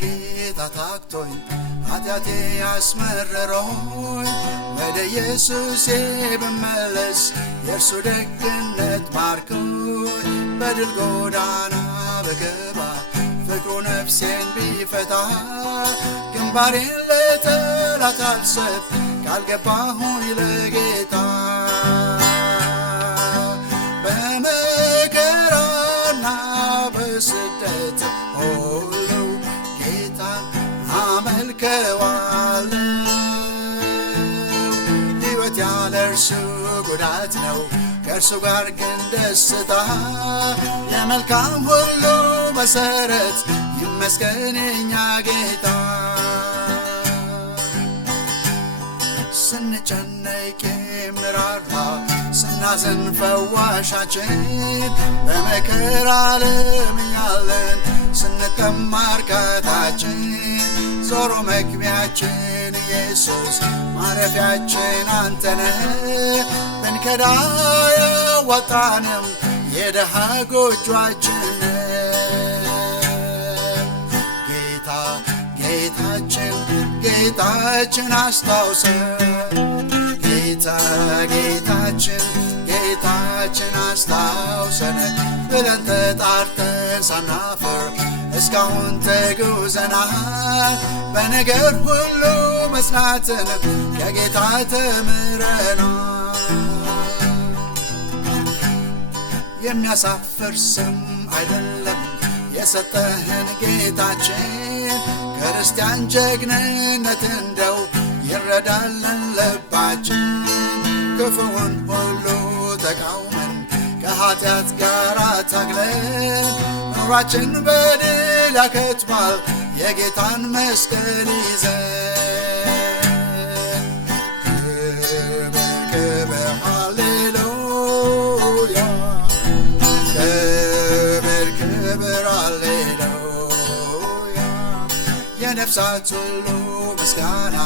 ጌታ ታክቶኝ ኃጢአቴ ያስመረረኝ ወደ ኢየሱሴ ብመለስ የእርሱ ደግነት ማርኮኝ በድል ጎዳና ብገባ ፍቅሩ ነፍሴን ቢፈታ ግንባሬን ለጠላት አልሰጥ ቃል ገባሁኝ ለጌታ በመከራና በስደት ሁሉ ጌታን አመልከዋለሁ። ሕይወት ያለ እርሱ ጉዳት ነው፣ ከእርሱ ጋር ግን ደስታ። የመልካም ሁሉ መሰረት ይመስገን የኛ ጌታ። ስንጨነቅ የሚራራ ስናዝን ፈዋሻችን በመከራ ዓለም ያለን ስንቀማ እርካታችን ዞሮ መግቢያችን ኢየሱስ ማረፊያችን አንተነህ ብንከዳ ያዋጣንም የደሃ ጎጆአችን ጌታ ጌታችን ጌታችን አስታውሰን ጌታ ጌታችን ጌታችን አስታውሰን ብለን ተጣርተን ሳናፍር እስካሁን ተጉዘናል። በነገር ሁሉ መጽናትን ከጌታ ተምረናል። የሚያሳፍር ስም አይደለም የሰጠህን ጌታችን፣ ክርስቲያን ጀግንነት እንደው ይረዳልን ልባችን። ክፉውን ሁሉ ተቃውመን ከኃጢአት ጋር ታግለን ኑሯችን በድል ያከትማል የጌታን መስቀል ይዘን። ክብር ክብር ሃሌሉያ፣ ክብር ክብር ሃሌሉያ። የነፍሳት ሁሉ ምስጋና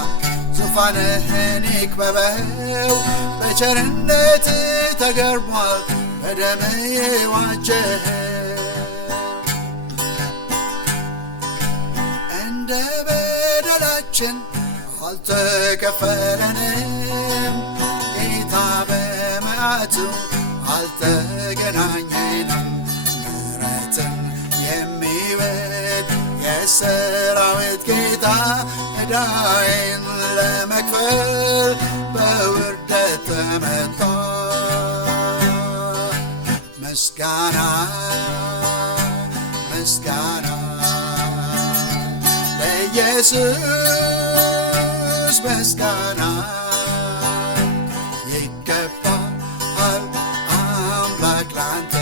ዙፋንህን ይክበበው፣ በቸርነት ተገርሟል በደም የዋጀኸው። እንደ በደላችን አልተከፈለንም፣ ጌታ በመዓቱ አልተገናኘንም። ምሕረትን የሚወድ የሰራዊት ጌታ ዕዳዬን ለመክፈል በውርደት ተመታ። ምስጋና ምስጋና ለኢየሱስ ምስጋና ይገባሃል አምላክ ላንተ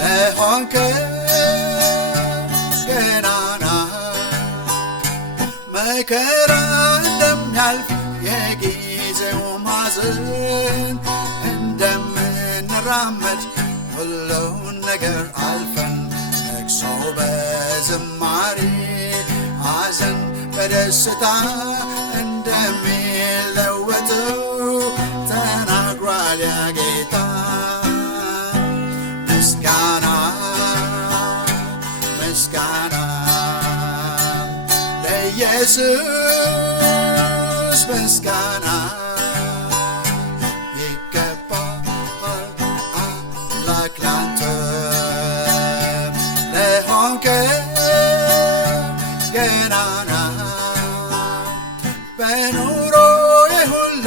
ለሆንከው ገናና። መከራ እንደሚያልፍ የጊዜው ማዘን እንደምንራመድ ሁሉን ነገር አልፈን ለቅሶ በዝማሬ ሐዘን በደስታ እንደሚለወጡ ተናግሯል ያ ጌታ። ምስጋና ምስጋና ለኢየሱስ ምስጋና ይገባሃል አምላክ ላንተ ለሆንከው ገናና። በኑሮዬ ሁሉ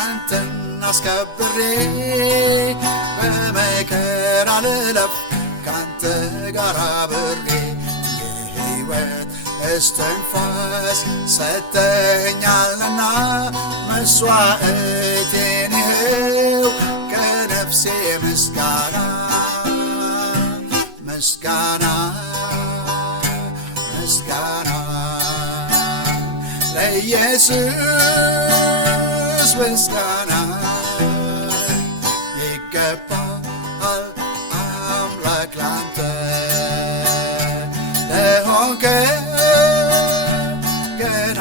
አንተን አስከብሬ በመከራ ልለፍ ካንተ ጋር አብሬ የሕይወት እስትንፋስ ሰጥተኸኛልና መሥዋዕቴን ይኸው ከነፍሴ ምስጋና ምስጋና ምስጋና ለኢየሱስ ምስጋና ይገባሃል አምላክ ላንተ ለሆንከው ገና